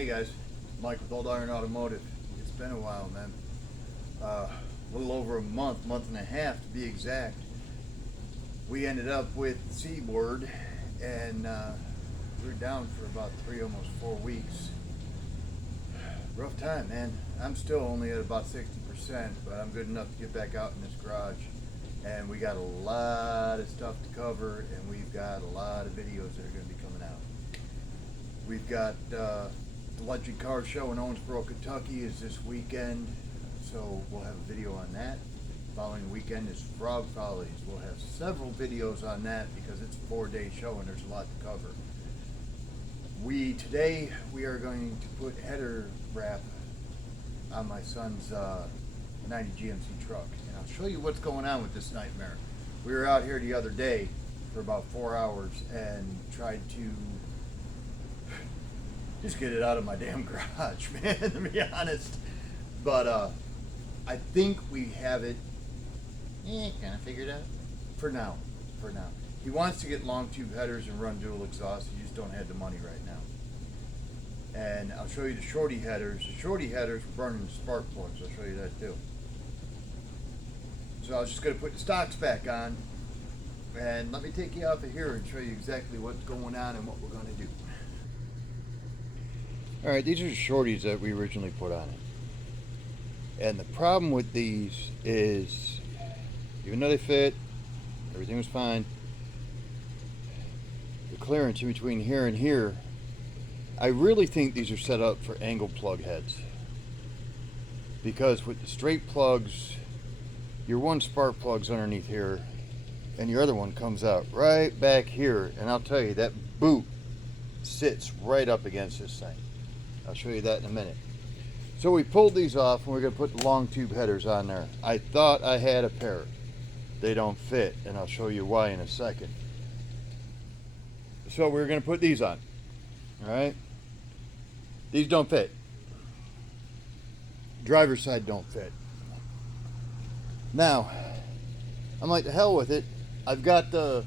Hey guys, Mike with Old Iron Automotive. It's been a while, man. A little over a month and a half to be exact. We ended up with Seaboard, and we were down for about 3, almost 4 weeks. Rough time, man. I'm still only at about 60%, but I'm good enough to get back out in this garage. And we got a lot of stuff to cover, and we've got a lot of videos that are going to be coming out. We've got the Electric Car Show in Owensboro, Kentucky is this weekend, so we'll have a video on that. Following weekend is Frog Follies. We'll have several videos on that because it's a 4-day show and there's a lot to cover. Today we are going to put header wrap on my son's 90 GMC truck, and I'll show you what's going on with this nightmare. We were out here the other day for about 4 hours and tried to just get it out of my damn garage, man, to be honest. But I think we have it kind of figured out for now. He wants to get long tube headers and run dual exhaust. He just don't have the money right now. And I'll show you the shorty headers. The shorty headers were burning the spark plugs. I'll show you that too. So I was just going to put the stocks back on, and let me take you out of here and show you exactly what's going on and what we're going to do. Alright, these are the shorties that we originally put on it. And the problem with these is, even though they fit, everything was fine, the clearance in between here and here, I really think these are set up for angle plug heads. Because with the straight plugs, your one spark plug's underneath here, and your other one comes out right back here. And I'll tell you, that boot sits right up against this thing. I'll show you that in a minute. So we pulled these off, and we're going to put the long tube headers on there. I thought I had a pair. They don't fit, and I'll show you why in a second. So we're going to put these on. Alright? These don't fit. Driver's side don't fit. Now, I'm like, the hell with it. I've got the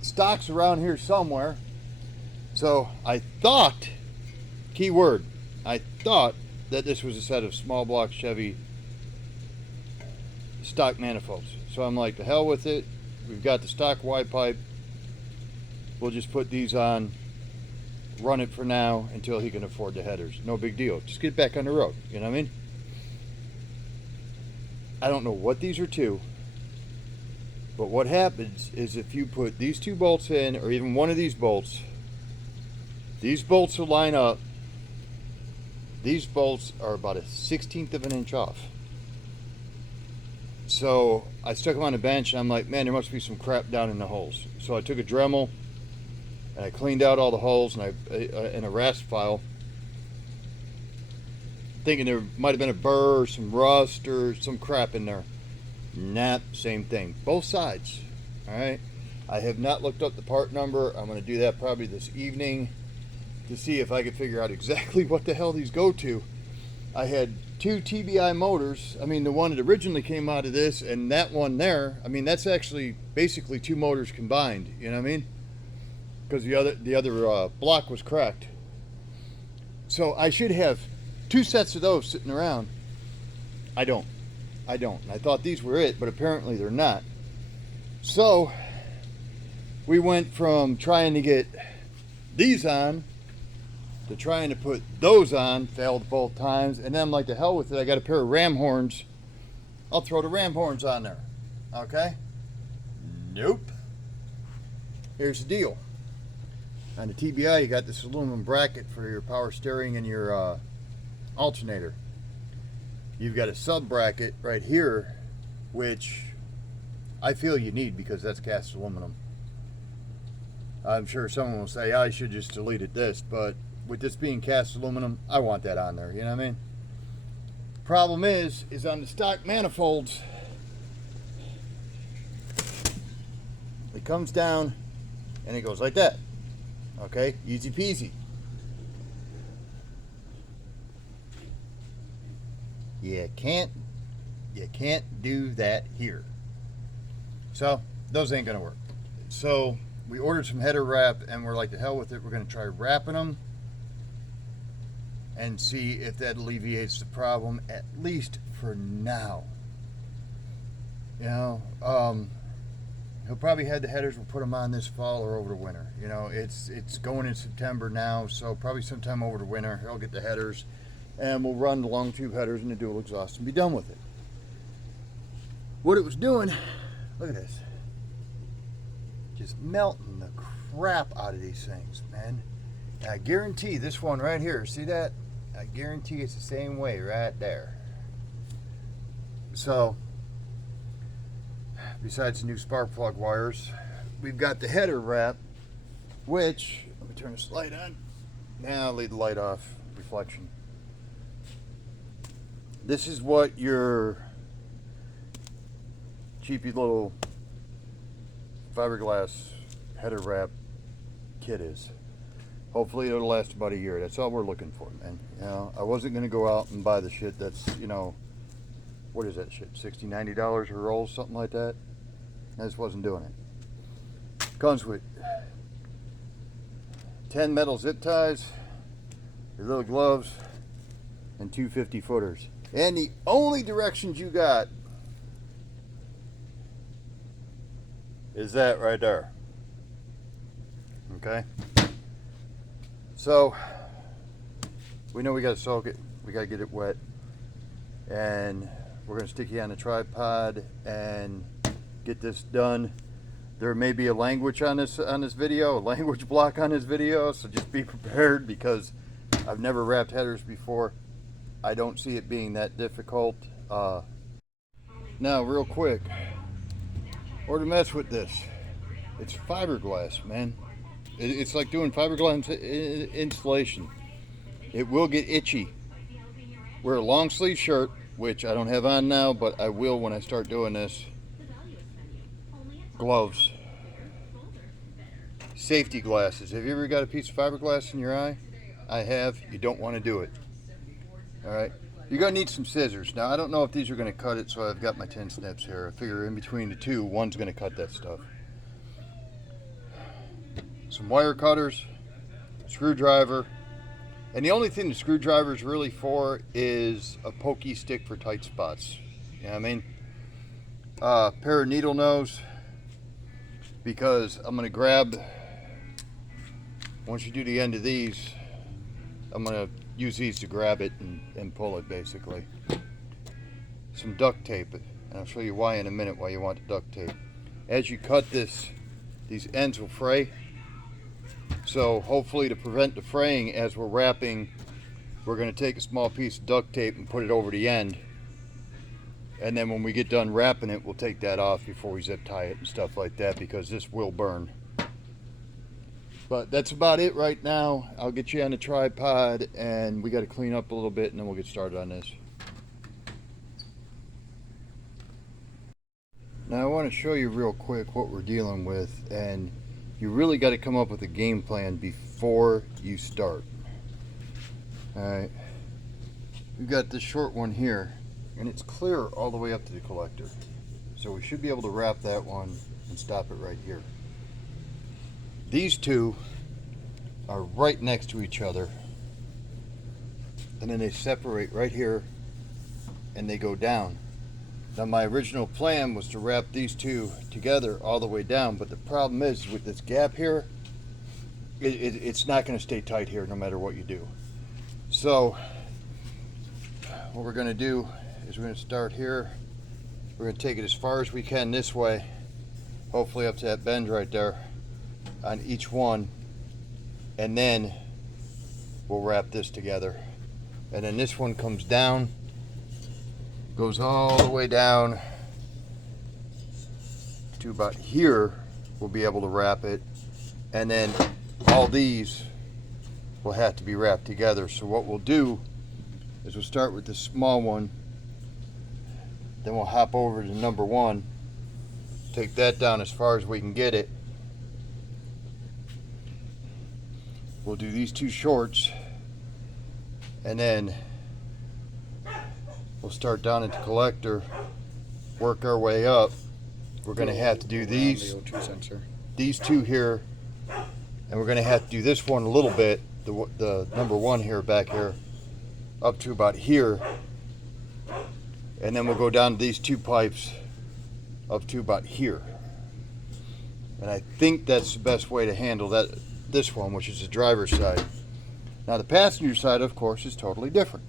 stocks around here somewhere. So I thought, key word, I thought that this was a set of small block Chevy stock manifolds. So I'm like, the hell with it. We've got the stock Y pipe. We'll just put these on, run it for now until he can afford the headers. No big deal. Just get back on the road. You know what I mean? I don't know what these are to, but what happens is if you put these 2 bolts in, or even one of these bolts, these bolts will line up. These bolts are about a 1/16 of an inch off. So I stuck them on the bench, and I'm like, man, there must be some crap down in the holes. So I took a Dremel, and I cleaned out all the holes, and in a rasp file, thinking there might have been a burr or some rust or some crap in there. Nah, same thing. Both sides. Alright. I have not looked up the part number. I'm going to do that probably this evening to see if I can figure out exactly what the hell these go to. I had 2 TBI motors. I mean, the one that originally came out of this and that one there, I mean, that's actually basically 2 motors combined. You know what I mean? Because the other block was cracked. So I should have 2 sets of those sitting around. I don't. I thought these were it, but apparently they're not. So we went from trying to get these on to trying to put those on. Failed both times. And then I'm like, the hell with it. I got a pair of ram horns. I'll throw the ram horns on there. Okay? Nope. Here's the deal. On the TBI, you got this aluminum bracket for your power steering and your alternator. You've got a sub bracket right here, which I feel you need because that's cast aluminum. I'm sure someone will say, I should just deleted this, but with this being cast aluminum, I want that on there. You know what I mean? Problem is on the stock manifolds, it comes down and it goes like that. Okay, easy peasy. You can't do that here. So those ain't gonna work. So we ordered some header wrap, and we're like, the hell with it. We're gonna try wrapping them and see if that alleviates the problem, at least for now. You know, he'll probably have the headers. We'll put them on this fall or over the winter. You know, it's going in September now, so probably sometime over the winter he'll get the headers, and we'll run the long tube headers and the dual exhaust and be done with it. What it was doing, look at this, just melting the crap out of these things, man. And I guarantee this one right here, see that? I guarantee it's the same way right there. So, besides the new spark plug wires, we've got the header wrap, which, let me turn this light on. Now I'll leave the light off, reflection. This is what your cheapy little fiberglass header wrap kit is. Hopefully it'll last about a year. That's all we're looking for, man. You know, I wasn't going to go out and buy the shit that's, you know, what is that shit, $60, $90 a roll, something like that. I just wasn't doing it. Comes with 10 metal zip ties, your little gloves, and 2 50-footers. And the only directions you got is that right there. Okay? So, we know we got to soak it. We got to get it wet. And we're going to stick you on the tripod and get this done. There may be a language on this video, a language block on this video, so just be prepared because I've never wrapped headers before. I don't see it being that difficult. Now, real quick, or to mess with this, it's fiberglass, man. It's like doing fiberglass installation. It will get itchy. Wear a long sleeve shirt, which I don't have on now, but I will when I start doing this. Gloves. Safety glasses. Have you ever got a piece of fiberglass in your eye? I have. You don't want to do it. Alright. You're going to need some scissors. Now, I don't know if these are going to cut it, so I've got my 10 snips here. I figure in between the two, one's going to cut that stuff. Some wire cutters, screwdriver, and the only thing the screwdriver is really for is a pokey stick for tight spots. You know what I mean? Pair of needle nose, because I'm going to grab, once you do the end of these, I'm going to use these to grab it and pull it basically. Some duct tape, and I'll show you why in a minute, why you want the duct tape. As you cut this, these ends will fray. So hopefully to prevent the fraying as we're wrapping, we're going to take a small piece of duct tape and put it over the end. And then when we get done wrapping it, we'll take that off before we zip tie it and stuff like that, because this will burn. But that's about it right now. I'll get you on the tripod and we got to clean up a little bit and then we'll get started on this. Now I want to show you real quick what we're dealing with, and you really got to come up with a game plan before you start. Alright, we've got this short one here, and it's clear all the way up to the collector. So we should be able to wrap that one and stop it right here. These two are right next to each other, and then they separate right here, and they go down. Now my original plan was to wrap these two together all the way down, but the problem is with this gap here, it's not going to stay tight here no matter what you do. So what we're going to do is we're going to start here. We're going to take it as far as we can this way, hopefully up to that bend right there on each one, and then we'll wrap this together. And then this one comes down, goes all the way down to about here. We'll be able to wrap it, and then all these will have to be wrapped together. So what we'll do is we'll start with the small one, then we'll hop over to number one, take that down as far as we can get it. We'll do these two shorts, and then we'll start down at the collector, work our way up. We're going to have to do these two here, and we're going to have to do this one a little bit, the number one here back here, up to about here, and then we'll go down these two pipes up to about here. And I think that's the best way to handle this one, which is the driver's side. Now the passenger side, of course, is totally different.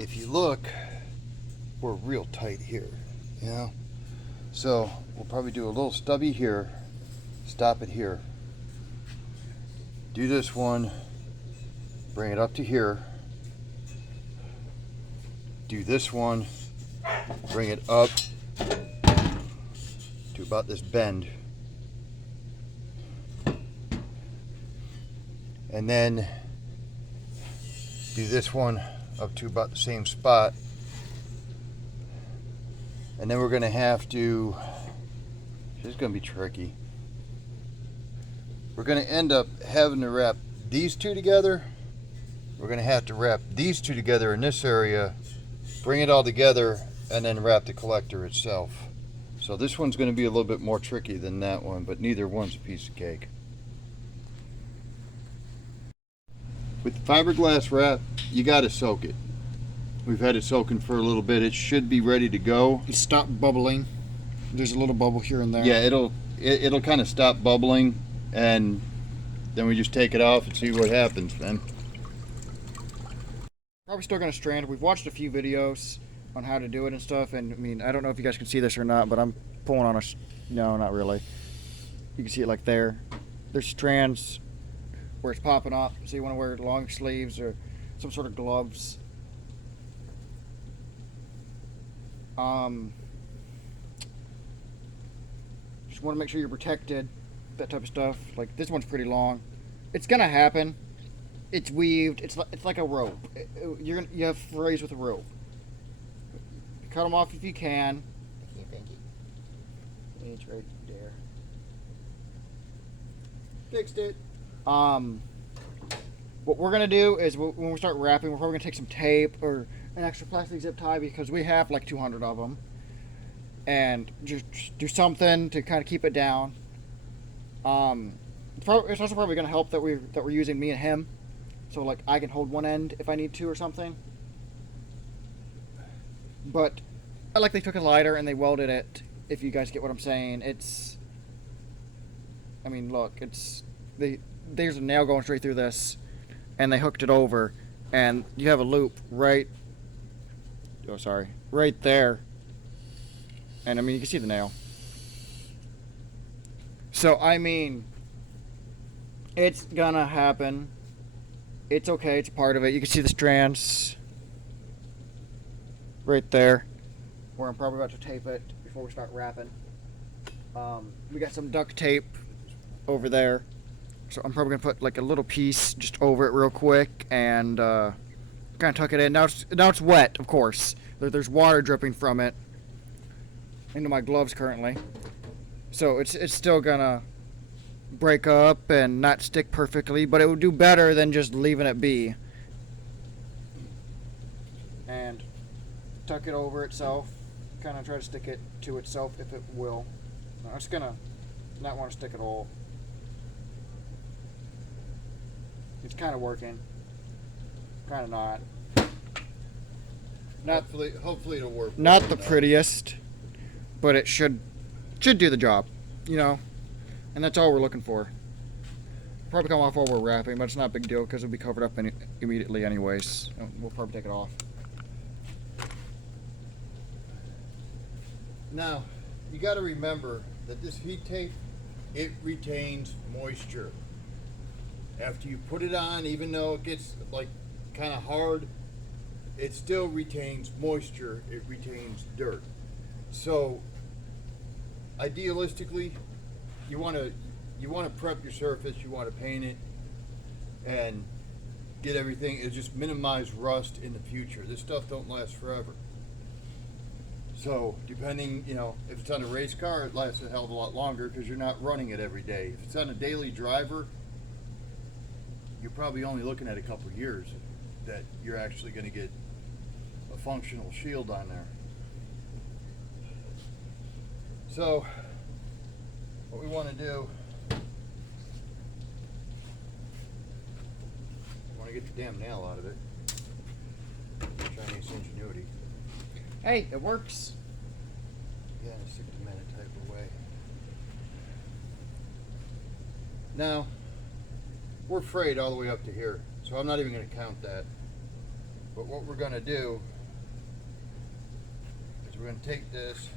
If you look, we're real tight here, you know? So we'll probably do a little stubby here, stop it here. Do this one, bring it up to here. Do this one, bring it up to about this bend. And then do this one up to about the same spot. And then we're going to have to, this is going to be tricky. We're going to end up having to wrap these two together. We're going to have to wrap these two together in this area, bring it all together, and then wrap the collector itself. So this one's going to be a little bit more tricky than that one, but neither one's a piece of cake. With the fiberglass wrap, you got to soak it. We've had it soaking for a little bit. It should be ready to go. It stopped bubbling. There's a little bubble here and there. Yeah, it'll kind of stop bubbling, and then we just take it off and see what happens, man. Probably still gonna strand. We've watched a few videos on how to do it and stuff, and I mean, I don't know if you guys can see this or not, but I'm pulling on a, no, not really. You can see it like there. There's strands where it's popping up, so you want to wear long sleeves or some sort of gloves. Just want to make sure you're protected, that type of stuff. Like this one's pretty long. It's gonna happen. It's weaved. It's like a rope. You have frays with a rope. Cut them off if you can. Thank you. It's right there. Fixed it. What we're gonna do is when we start wrapping, we're probably gonna take some tape or an extra plastic zip tie because we have like 200 of them, and just do something to kind of keep it down. It's also probably gonna help that we're using me and him, so like I can hold one end if I need to or something. But I like they took a lighter and they welded it. If you guys get what I'm saying, I mean, look, there's a nail going straight through this, and they hooked it over, and you have a loop right there, and I mean you can see the nail. So I mean, it's gonna happen. It's okay, it's part of it. You can see the strands right there, where I'm probably about to tape it before we start wrapping. We got some duct tape over there, so I'm probably gonna put like a little piece just over it real quick and kind of tuck it in. Now it's wet, of course. There's water dripping from it into my gloves currently, so it's still gonna break up and not stick perfectly, but it would do better than just leaving it be. And tuck it over itself, kind of try to stick it to itself if it will. I'm just gonna not want to stick at all. It's kind of working, kind of not. Hopefully it'll work. Not the prettiest, but it should do the job, you know. And that's all we're looking for. Probably come off while we're wrapping, but it's not a big deal because it'll be covered up immediately anyways. We'll probably take it off. Now, you got to remember that this heat tape, it retains moisture. After you put it on, even though it gets like kind of hard, it still retains moisture. It retains dirt. So, idealistically, you want to prep your surface. You want to paint it and get everything. It just minimize rust in the future. This stuff don't last forever. So depending, if it's on a race car, it lasts a hell of a lot longer because you're not running it every day. If it's on a daily driver, you're probably only looking at a couple of years that you're actually going to get a functional shield on there. So what we want to do damn nail out of it. Chinese ingenuity. Hey, it works. Yeah, in a 60-minute type of way. Now, we're frayed all the way up to here, so I'm not even going to count that. But what we're going to do is we're going to take this,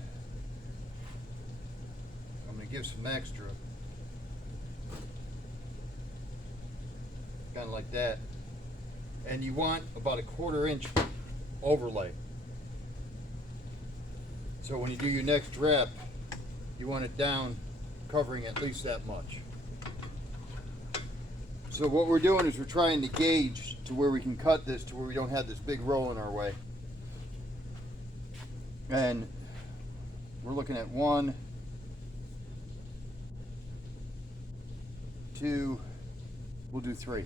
I'm going to give some extra, kind of like that, and you want about a 1/4 inch overlay. So when you do your next wrap, you want it down covering at least that much. So what we're doing is we're trying to gauge to where we can cut this to where we don't have this big roll in our way. And we're looking at 1, 2, we'll do 3.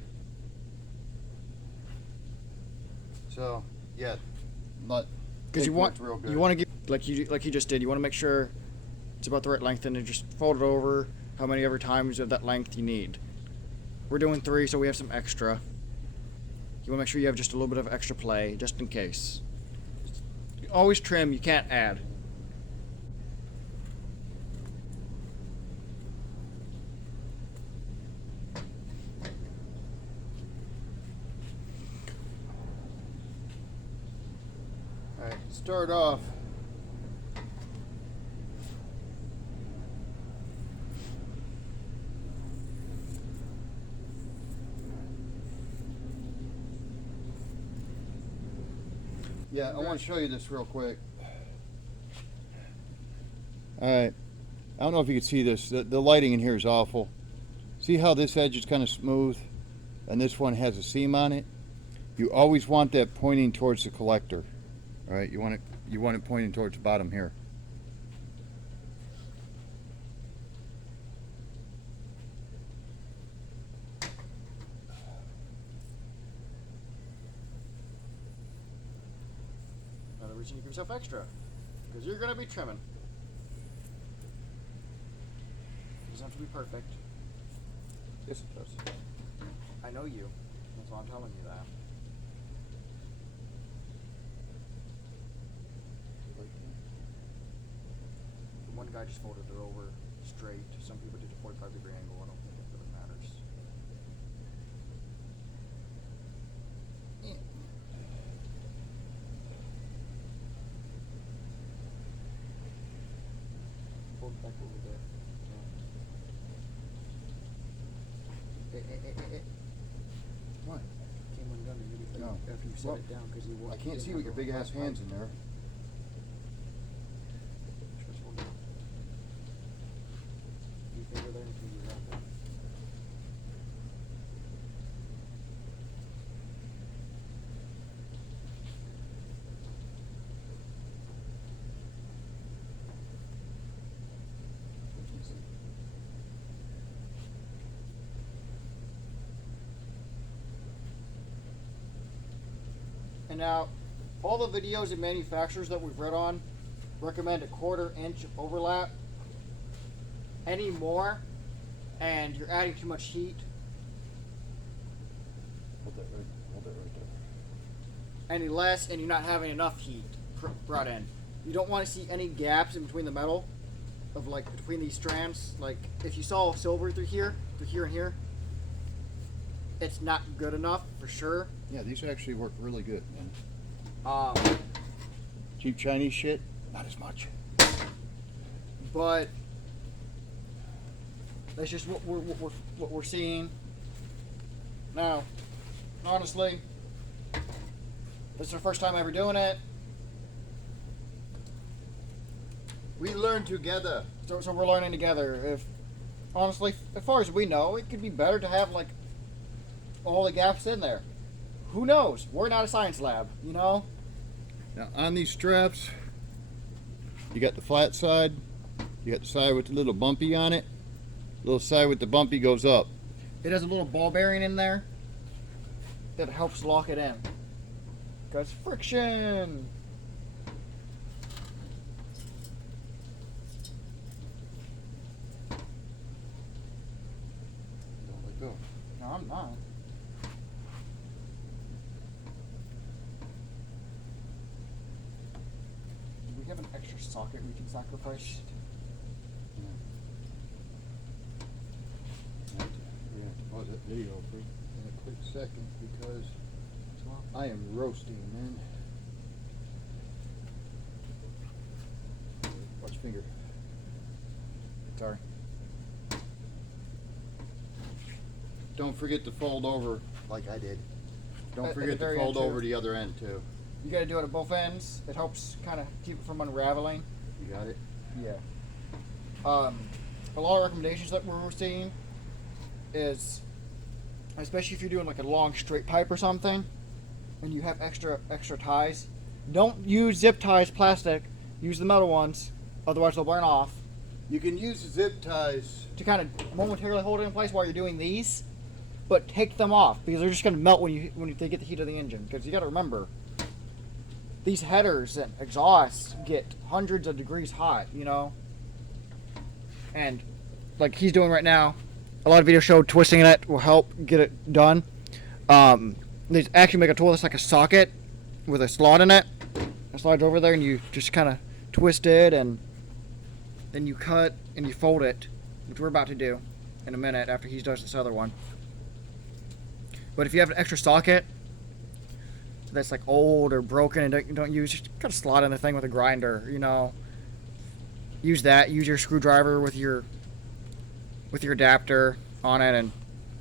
So yeah, Because you want real good. you want to get like you just did. You want to make sure it's about the right length, and then just fold it over how many ever times of that length you need. We're doing 3, so we have some extra. You want to make sure you have just a little bit of extra play, just in case. You always trim. You can't add. All right, start off. Yeah, I want to show you this real quick. All right, I don't know if you can see this. The lighting in here is awful. See how this edge is kind of smooth, and this one has a seam on it? You always want that pointing towards the collector. All right, you want it pointing towards the bottom here. Another reason you give yourself extra, because you're gonna be trimming. It doesn't have to be perfect. Yes, it does. I know you. That's why I'm telling you that. The one guy just folded it over straight. Some people did a 45-degree angle. I don't think it really matters. Yeah. Fold it back a little bit. What? Came undone immediately No. after you set Well, it down because you. I can't see with your big ass hands in there. You finger there until you wrap it. And now, all the videos and manufacturers that we've read on recommend a 1/4 inch overlap. Any more, and you're adding too much heat. Hold that right there. Any less, and you're not having enough heat brought in. You don't want to see any gaps in between the metal, of like between these strands. Like if you saw silver through here and here, it's not good enough for sure. Yeah, these actually work really good, man. Um, Cheap Chinese shit, not as much. but that's just what we're seeing now. Honestly, this is the first time ever doing it. We learn together. So we're learning together. If honestly, as far as we know, it could be better to have like all the gaps in there. Who knows? We're not a science lab, you know? Now on these straps, you got the flat side, you got the side with the little bumpy on it. Little side with the bumpy goes up. It has a little ball bearing in there that helps lock it in. Cause friction. Don't let go. No, I'm not. socket we can sacrifice. Yeah. We're gonna have to pause that video for a quick second because I am roasting, man. Watch your finger. Sorry. Don't forget to fold over like I did. Don't At the forget to very fold end, too. over the other end too. You gotta do it at both ends. It helps kind of keep it from unraveling. You got it? Yeah. A lot of recommendations that we're seeing is, especially if you're doing like a long straight pipe or something, and you have extra ties, don't use zip ties, plastic. Use the metal ones, otherwise they'll burn off. You can use zip ties. To kind of momentarily hold it in place while you're doing these, but take them off because they're just gonna melt when they get the heat of the engine. Because you got to remember, these headers and exhausts get hundreds of degrees hot, you know. And like he's doing right now, a lot of videos show twisting it will help get it done. They actually make a tool that's like a socket with a slot in it. It slides over there and you just kind of twist it and then you cut and you fold it, which we're about to do in a minute after he does this other one. But if you have an extra socket that's like old or broken and don't use, just kind of slot in the thing with a grinder, you know. Use that. Use your screwdriver with your adapter on it and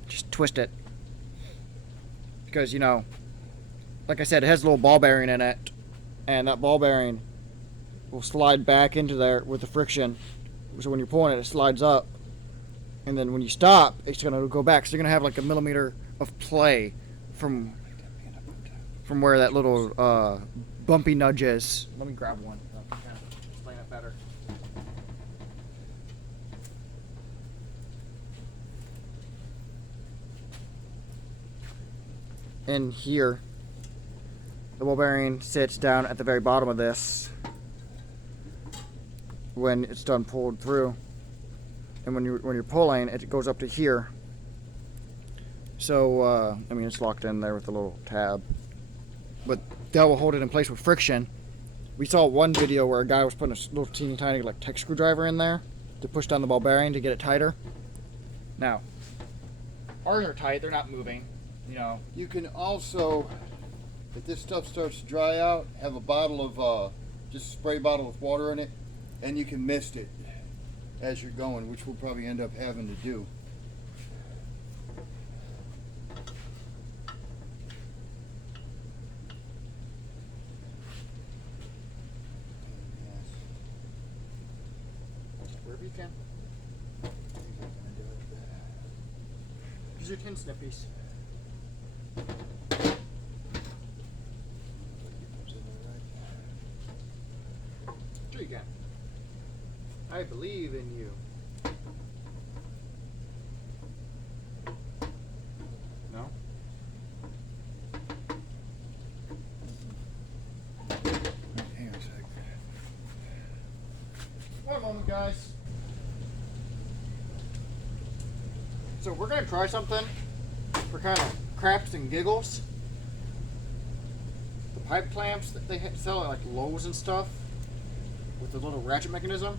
just twist it. Because, you know, like I said, it has a little ball bearing in it, and that ball bearing will slide back into there with the friction. So when you're pulling it, it slides up, and then when you stop, it's gonna go back. So you're gonna have like a millimeter of play from where that little bumpy nudge is. Let me grab one. I can kind of explain it better. In here, the ball bearing sits down at the very bottom of this when it's done pulled through, and when you're pulling, it goes up to here. So I mean, it's locked in there with a little tab, but that will hold it in place with friction. We saw one video where a guy was putting a little teeny tiny like tech screwdriver in there to push down the ball bearing to get it tighter. Now, ours are tight; they're not moving. You know. You can also, if this stuff starts to dry out, have a bottle of just a spray bottle with water in it, and you can mist it as you're going, which we'll probably end up having to do. Wherever you can. These are 10 snippies. Sure you can. I believe in you. No? Hang on a sec. One moment, guys. So we're gonna try something for kind of craps and giggles. The pipe clamps that they sell at like Lowe's and stuff with the little ratchet mechanism,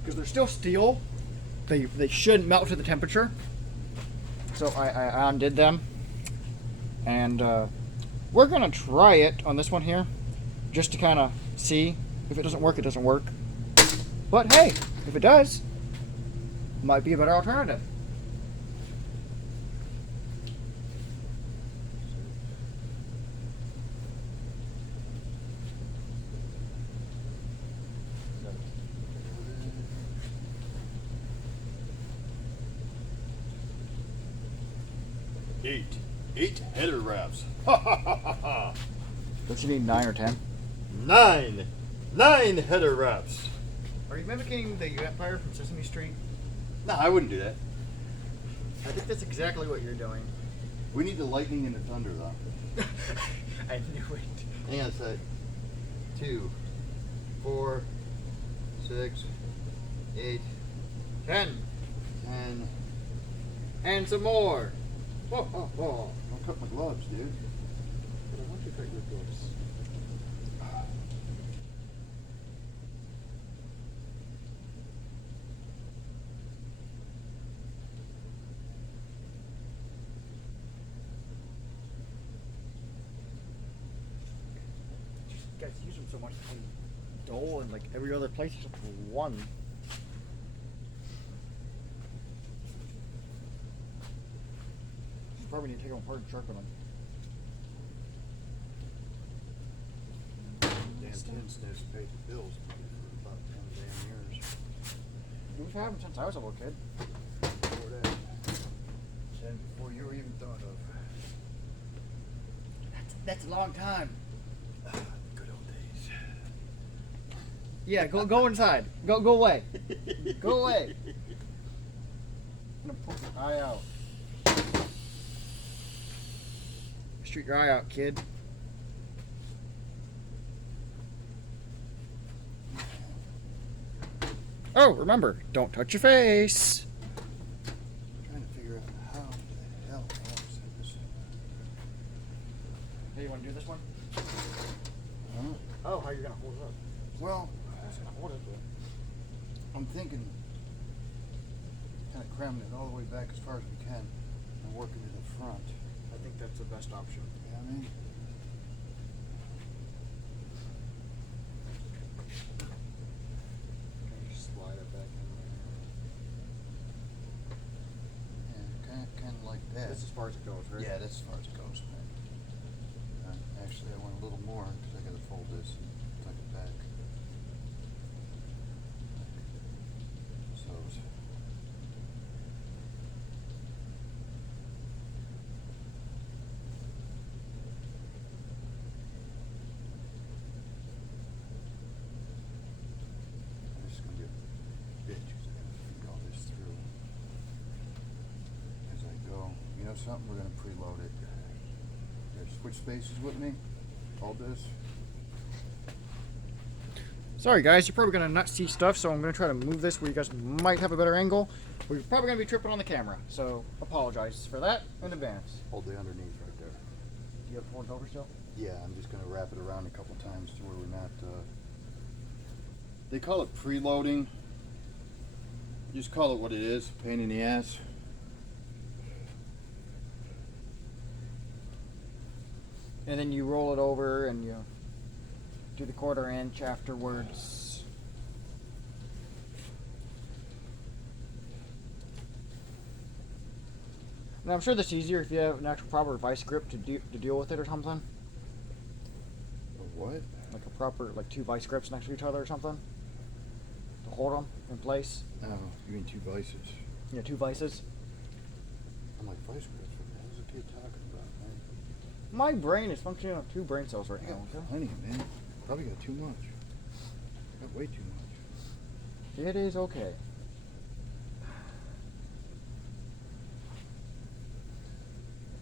because they're still steel, they should melt to the temperature. So I undid them, and we're gonna try it on this one here, just to kind of see. If it doesn't work, it doesn't work. But hey, if it does, might be a better alternative. Eight header wraps. Ha ha ha ha ha. Don't you need 9 or 10? Nine header wraps. Are you mimicking the Empire from Sesame Street? No, I wouldn't do that. I think that's exactly what you're doing. We need the lightning and the thunder, though. I knew it. Hang on a sec. 2, 4, 6, 8, 10. 10. And some more. Oh, oh, oh. Don't cut my gloves, dude. But I want you to cut your gloves. You guys use them so much between Dole and like every other place except for one. You probably need to take them apart and sharpen them. Damn tin sniffs paid the bills for about 10 damn years. We've had them since I was a little kid. Before that. 10 before you were even thought of. That's a long time. Good old days. Yeah, go inside. Go away. Go away. I'm gonna poke your eye out. Shoot your eye out, kid. Oh, remember, don't touch your face. I'm trying to figure out how the hell I set this thing Hey, you want to do this one? up. Huh? Oh, how are you gonna hold it up? Well, I was gonna hold it. I'm thinking kind of cramming it all the way back as far as we can and working to the front. I think that's the best option. You know what I mean? Just slide it back in Yeah, kind of like that. That's as far as it goes, right? Yeah, that's as far as it goes, man. Actually, I want a little more because I got to fold this and tuck it back. So. This is going to be a bitch because I got to feed all this through as I go. You know something? We're going to preload it. Here, switch spaces with me. Hold this. Sorry guys, you're probably gonna not see stuff, so I'm gonna try to move this where you guys might have a better angle. We're probably gonna be tripping on the camera, so apologize for that in advance. Hold the underneath right there. Do you have it folded over still? Yeah, I'm just going to wrap it around a couple times to where we're not. They call it preloading. Just call it what it is. Pain in the ass. And then you roll it over and you do the 1/4 inch afterwards. Now I'm sure that's easier if you have an actual proper vice grip to deal with it or something. What? Like a proper, like 2 vice grips next to each other or something. To hold them in place. Oh, you mean 2 vices? Yeah, 2 vices. I'm like, vice grips? What the hell is the kid talking about, man? My brain is functioning on 2 brain cells right I now. got Okay? plenty, man. Probably got too much. I got way too much. It is okay.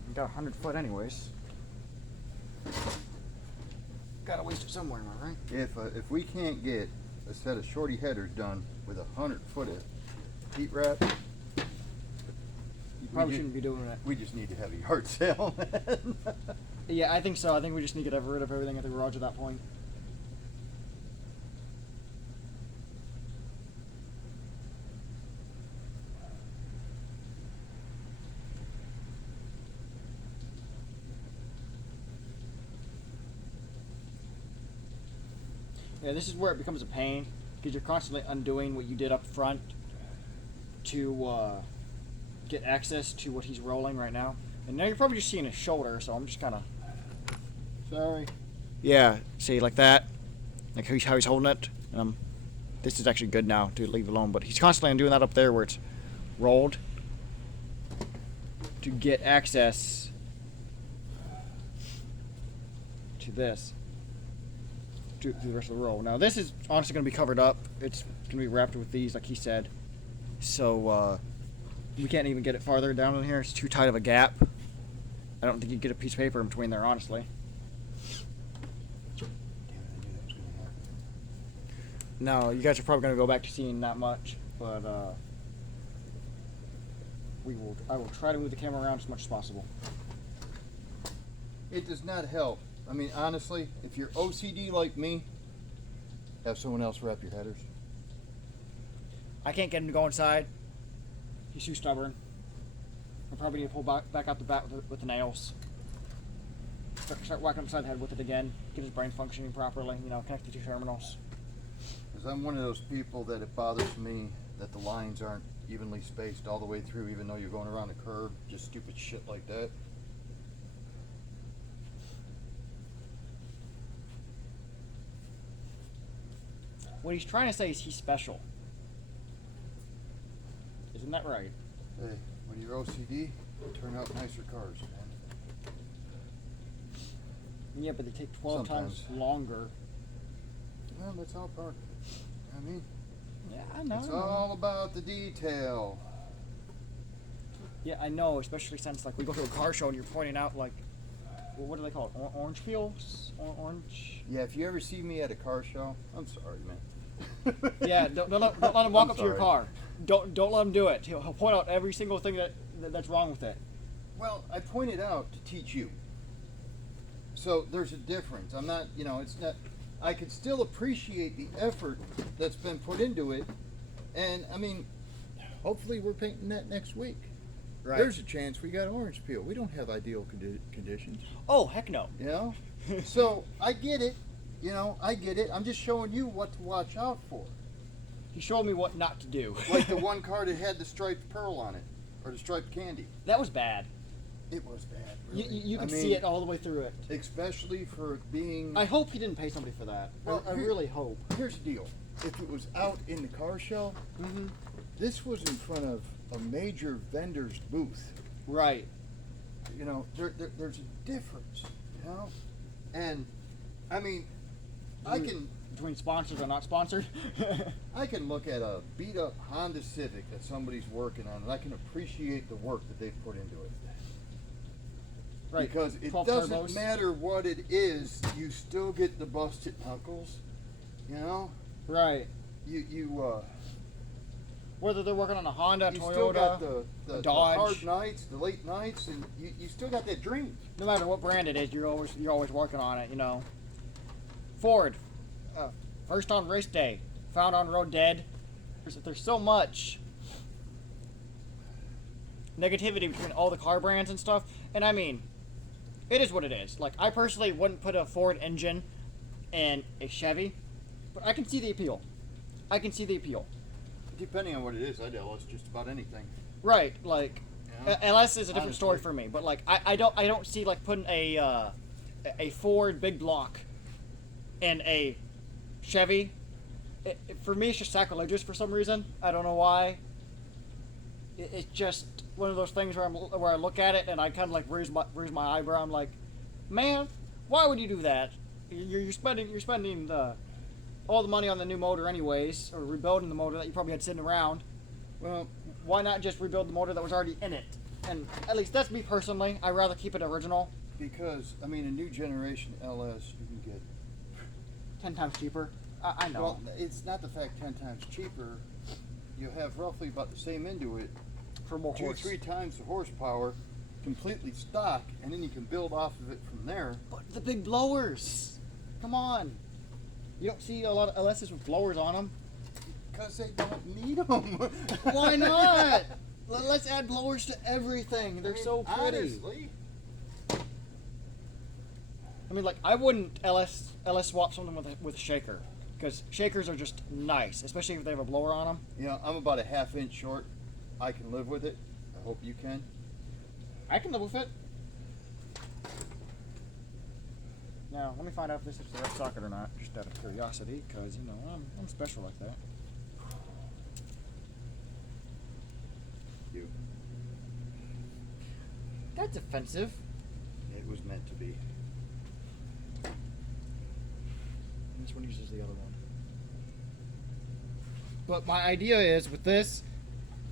You got 100 foot anyways. Gotta waste it somewhere, am I right? If we can't get a set of shorty headers done with 100 foot of heat wrap, You probably shouldn't be doing it. we just need to have a yard sale. Yeah, I think so. I think we just need to get rid of everything at the garage at that point. Yeah, this is where it becomes a pain because you're constantly undoing what you did up front to get access to what he's rolling right now. And now you're probably just seeing his shoulder, so I'm just kind of sorry. Yeah, see, like that, like how he's holding it. This is actually good now to leave alone, but he's constantly undoing that up there where it's rolled to get access to this. To the rest of the roll. Now this is honestly going to be covered up. It's going to be wrapped with these, like he said. So we can't even get it farther down in here. It's too tight of a gap. I don't think you get a piece of paper in between there, honestly. Damn it, I knew that was gonna happen. No, you guys are probably going to go back to seeing that much, but I will try to move the camera around as much as possible. It does not help. I mean, honestly, if you're OCD like me, have someone else wrap your headers. I can't get him to go inside. He's too stubborn. I'll probably need to pull back out the bat with the nails. start whacking upside the head with it again, get his brain functioning properly, you know, connect the two terminals. Because I'm one of those people that it bothers me that the lines aren't evenly spaced all the way through, even though you're going around a curve, just stupid shit like that. What he's trying to say is he's special. Isn't that right? Hey, when you're OCD, turn out nicer cars, man. Yeah, but they take 12 times longer. Well, that's all part of it. I mean, Yeah, I know. it's all about the detail. Yeah, I know, especially since like we go to a car show and you're pointing out like, what do they call it? Orange peels? Orange? Yeah, if you ever see me at a car show, I'm sorry, man. Yeah, don't let him walk I'm up to your sorry. car. Don't let him do it. He'll point out every single thing that's wrong with it. Well, I pointed out to teach you. So there's a difference. I'm not, it's not. I can still appreciate the effort that's been put into it, and I mean, hopefully we're painting that next week. Right. There's a chance we got orange peel. We don't have ideal conditions, Oh, heck no. So I get it. I get it. I'm just showing you what to watch out for. He showed me what not to do. Like the one car that had the striped pearl on it, or the striped candy. That was bad. It was bad. Really. You could I mean, see it all the way through it. especially for being. I hope he didn't pay somebody for that. Well, I really hope. Here's the deal. If it was out in the car show, Mm-hmm. this was in front of a major vendor's booth. Right. There's a difference, And, I mean, I can Between sponsored or not sponsored. I can look at a beat up Honda Civic that somebody's working on, and I can appreciate the work that they've put into it. Right. Because it 12 doesn't turbos. matter what it is, you still get the busted knuckles. Right. You Whether they're working on a Honda, you Toyota, still got a the Dodge. hard nights, the late nights, and you still got that dream. No matter what brand it is, you're always working on it. Ford, first on race day, found on road dead. There's so much negativity between all the car brands and stuff, and I mean, it is what it is. Like I personally wouldn't put a Ford engine in a Chevy, but I can see the appeal. Depending on what it is, I'd LS just about anything. Right, like LS is a different story Honestly. for me, but like I don't see like putting a Ford big block in a Chevy. For me, it's just sacrilegious for some reason. I don't know why. It's just one of those things where I look at it and I kind of like raise my eyebrow. I'm like, man, why would you do that? You're spending all the money on the new motor anyways, or rebuilding the motor that you probably had sitting around. Well, Why not just rebuild the motor that was already in it? And at least that's me personally. I'd rather keep it original. because a new generation LS you can get. 10 times cheaper. I know. Well, it's not the fact 10 times cheaper. You have roughly about the same into it, for more horse. 2-3 times the horsepower, completely stock, and then you can build off of it from there. But the big blowers. Come on. You don't see a lot of LSs with blowers on them. Because they don't need them. Why not? Let's add blowers to everything. They're so pretty. Honestly, I mean, like, I wouldn't LS swap something with a shaker. Because shakers are just nice, especially if they have a blower on them. I'm about a half-inch short. I can live with it. I hope you can. I can live with it. Now, let me find out if this is the right socket or not, just out of curiosity, because, I'm special like that. You. That's offensive. It was meant to be. This one uses the other one. But my idea is, with this,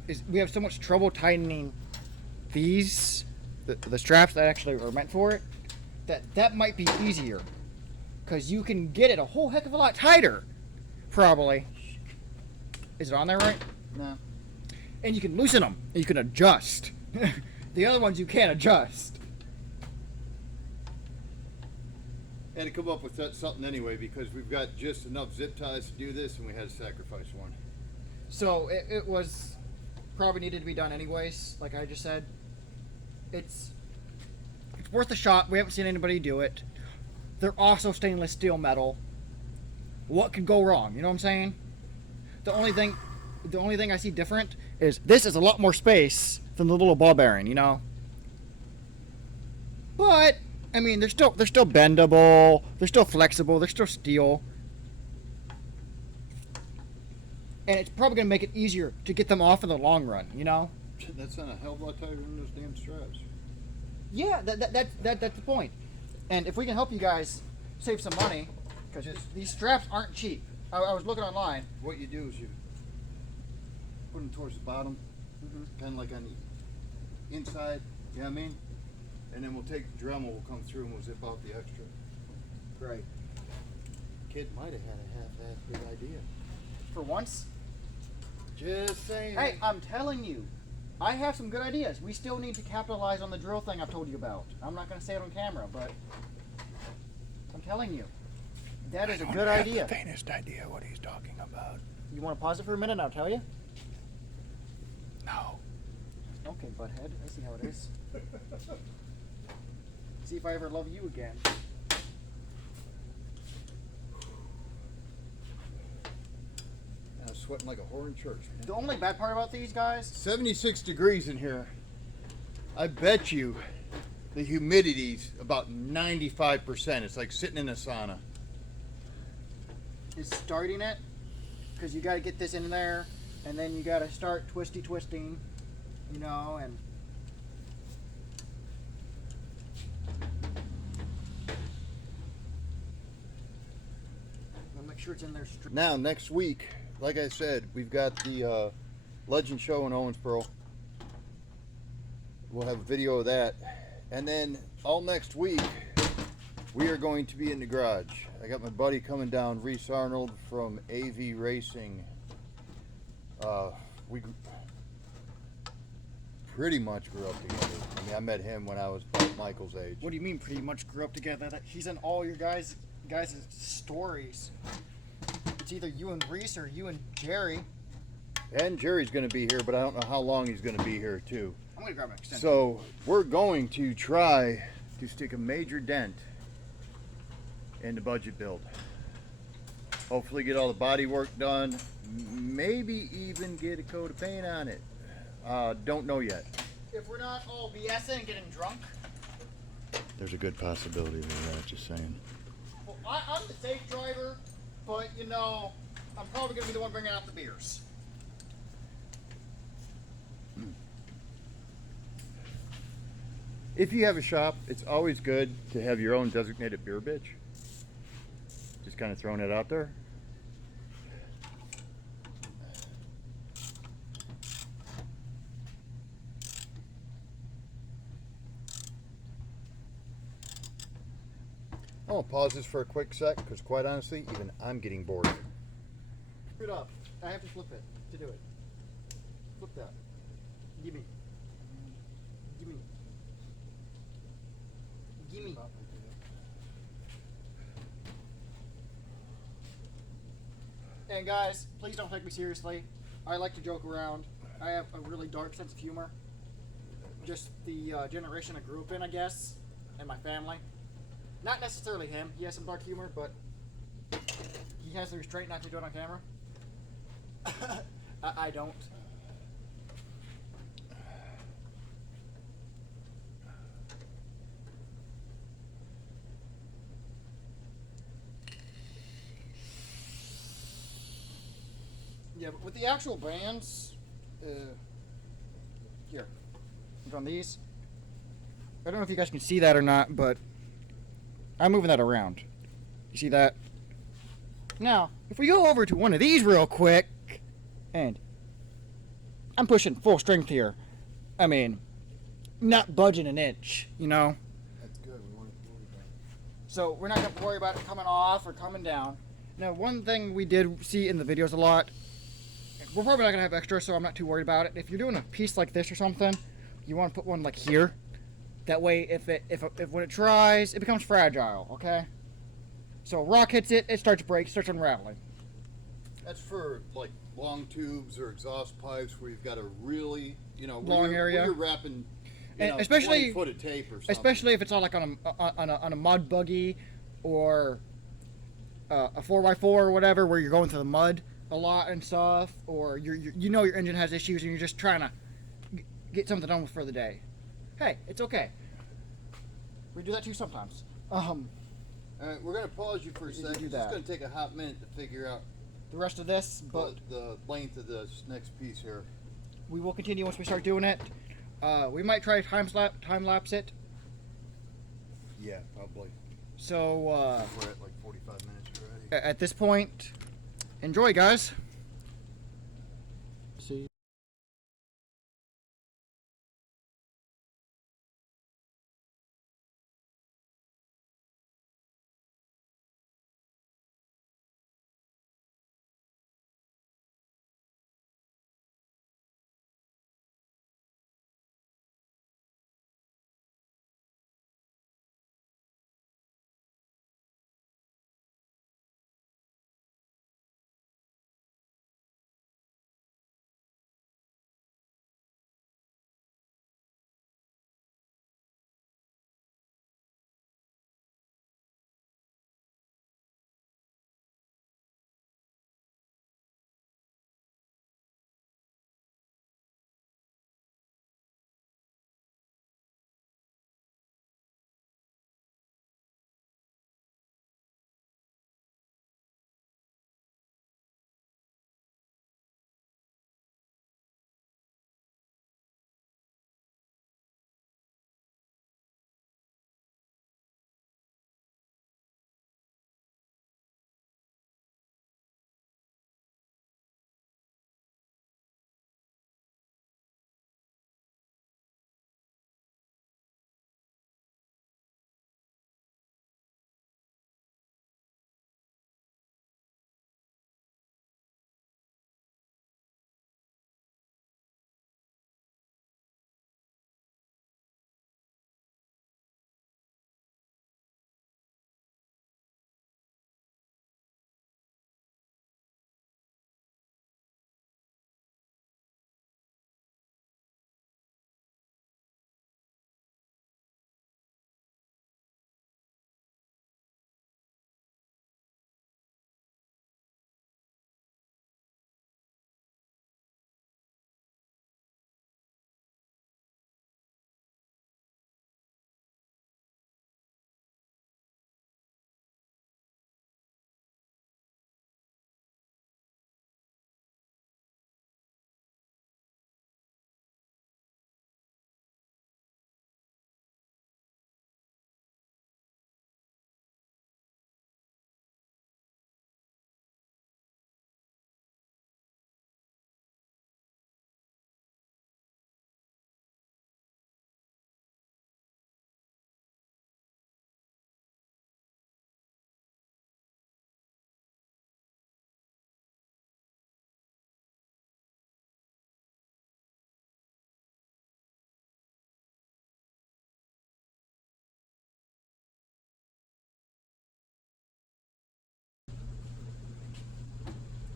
is we have so much trouble tightening these, the straps that actually are meant for it, that might be easier. Because you can get it a whole heck of a lot tighter, probably. Is it on there right? No. And you can loosen them, and you can adjust. The other ones you can't adjust. Had to come up with something anyway because we've got just enough zip ties to do this, and we had to sacrifice one. So it was probably needed to be done anyways, like I just said. It's It's worth a shot. We haven't seen anybody do it. They're also stainless steel metal. What could go wrong? You know what I'm saying? The only thing I see different is this is a lot more space than the little ball bearing, you know. But I mean, they're still bendable. They're still flexible. They're still steel. And it's probably gonna make it easier to get them off in the long run, you know. That's not a hell of a lot tighter than those damn straps. Yeah, that's the point. And if we can help you guys save some money, because these straps aren't cheap. I was looking online. What you do is you put them towards the bottom, kind of like on the inside, you know what I mean? And then we'll take the Dremel, we'll come through and we'll zip out the extra. Right. Kid might have had a half-ass good idea. For once. Just saying. Hey, I'm telling you, I have some good ideas. We still need to capitalize on the drill thing I've told you about. I'm not going to say it on camera, but I'm telling you, that is a good idea. The faintest idea what he's talking about. You want to pause it for a minute and I'll tell you? No. Okay, butthead. I see how it is. See if I ever love you again. I was sweating like a whore in church, man. The only bad part about these guys, 76 degrees in here. I bet you the humidity's about 95%. It's like sitting in a sauna. is starting it, because you got to get this in there, and then you got to start twisting, you know, and make sure it's in there. Now, next week, like I said, we've got the Legend Show in Owensboro. We'll have a video of that. And then all next week, we are going to be in the garage. I got my buddy coming down, Reese Arnold from AV Racing. We pretty much grew up together. I mean, I met him when I was about Michael's age. What do you mean pretty much grew up together? That he's in all your guys' stories. It's either you and Reese or you and Jerry. And Jerry's going to be here, but I don't know how long he's going to be here too. I'm going to grab an extension. So we're going to try to stick a major dent in the budget build. Hopefully get all the body work done. Maybe even get a coat of paint on it. Don't know yet. If we're not all BSing and getting drunk. There's a good possibility of that, just saying. Well, I'm the safe driver, but you know, I'm probably going to be the one bringing out the beers. If you have a shop, it's always good to have your own designated beer bitch. Just kind of throwing it out there. I'm gonna pause this for a quick sec, because quite honestly, even I'm getting bored. Flip it up. I have to flip it to do it. Flip that. Gimme. Gimme. Gimme. And guys, please don't take me seriously. I like to joke around. I have a really dark sense of humor. Just the generation I grew up in, I guess, and my family. Not necessarily him. He has some dark humor, but he has the restraint not to do it on camera. I don't. Yeah, but with the actual bands, here, on these, I don't know if you guys can see that or not, but I'm moving that around. You see that? Now, if we go over to one of these real quick, and I'm pushing full strength here. I mean, not budging an inch, you know? That's good. We want to worry about it. So we're not going to worry about it coming off or coming down. Now, one thing we did see in the videos a lot, we're probably not going to have extra, so I'm not too worried about it. If you're doing a piece like this or something, you want to put one like here. That way, if when it dries, it becomes fragile, okay? So rock hits it, it starts breaking, starts unraveling. That's for like long tubes or exhaust pipes where you've got a really, you know, Long area. Where you're wrapping You know, especially 20 foot of tape or something. especially if it's on like on a mud buggy or a 4x4 or whatever, where you're going through the mud a lot and stuff, or you know your engine has issues and you're just trying to get something done for the day. Hey, it's okay. We do that too sometimes. All right, we're gonna pause you for a second. do It's that. gonna take a hot minute to figure out The rest of this, but the length of this next piece here. we will continue once we start doing it. We might try to time lapse it. Yeah, probably. So We're at like 45 minutes already. at this point, enjoy, guys. See.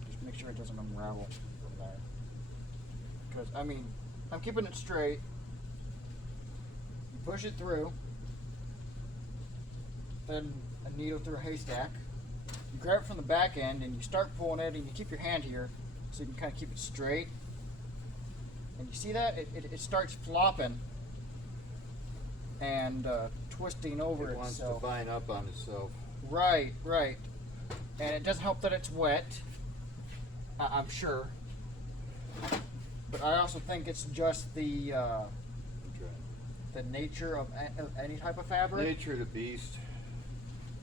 Just make sure it doesn't unravel from there. Because, I mean, I'm keeping it straight. You push it through. Then a needle through a haystack. You grab it from the back end and you start pulling it, and you keep your hand here so you can kind of keep it straight. And you see that? It starts flopping and twisting over It wants to itself. bind up on itself. Right, right. And it doesn't help that it's wet, I'm sure. But I also think it's just the nature of any type of fabric. Nature of the beast.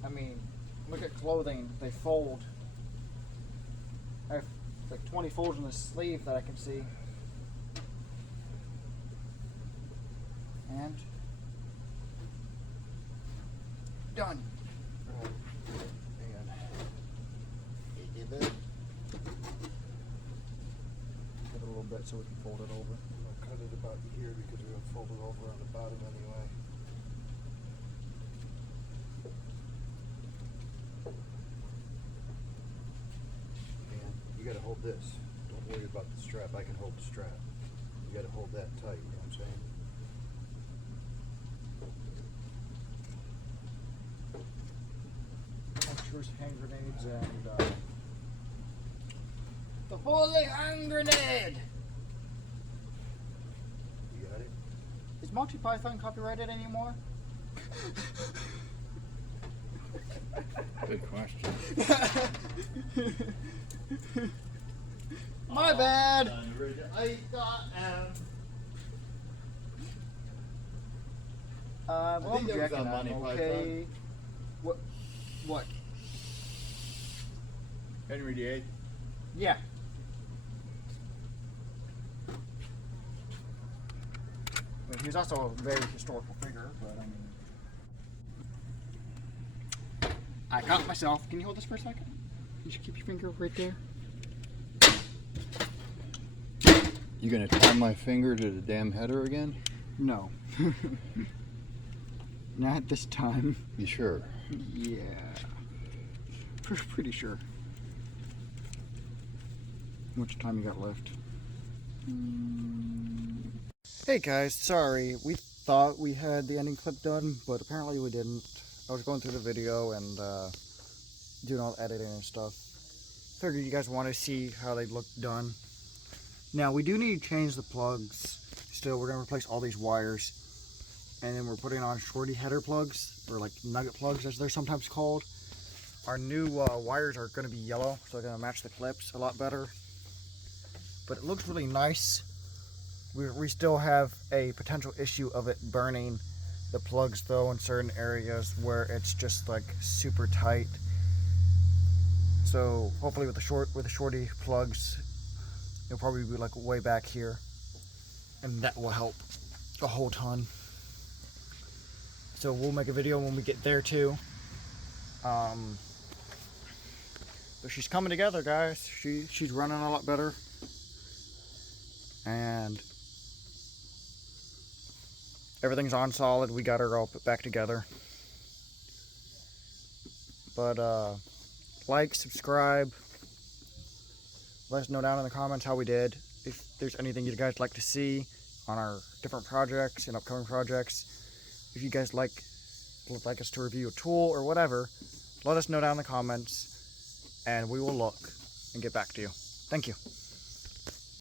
I mean, look at clothing. They fold. I have like 20 folds in the sleeve that I can see. And done. Hang on. Give it. Give it a little bit so we can fold it over. I'll cut it about here because we're gonna fold it over on the bottom anyway. And you gotta hold this. Don't worry about the strap. I can hold the strap. You gotta hold that tight, you know what I'm saying? threw some hand grenades and the holy hand grenade. You got it? Is Monty Python copyrighted anymore? Good question. My bad. Well, think I'm that was jacking on out, Monty okay. What? What? Henry VIII. Yeah. But he was also a very historical figure, but I mean, I got myself. Can you hold this for a second? You should keep your finger right there. You gonna tie my finger to the damn header again? No. Not this time. You sure? Yeah. Pretty sure. How much time you got left? Hey guys, sorry. We thought we had the ending clip done, but apparently we didn't. I was going through the video and doing all the editing and stuff. Figured you guys want to see how they look done. Now we do need to change the plugs. Still, we're going to replace all these wires. And then we're putting on shorty header plugs, or like nugget plugs as they're sometimes called. Our new wires are going to be yellow, so they're going to match the clips a lot better. But it looks really nice. We still have a potential issue of it burning the plugs though in certain areas where it's just like super tight. So hopefully with the shorty plugs, it'll probably be like way back here, and that will help a whole ton. So we'll make a video when we get there too. But she's coming together, guys. She's running a lot better. And everything's on solid. We got her all put back together. But like, subscribe. Let us know down in the comments how we did. If there's anything you guys like to see on our different projects and upcoming projects. If you guys would like us to review a tool or whatever, let us know down in the comments and we will look and get back to you. Thank you.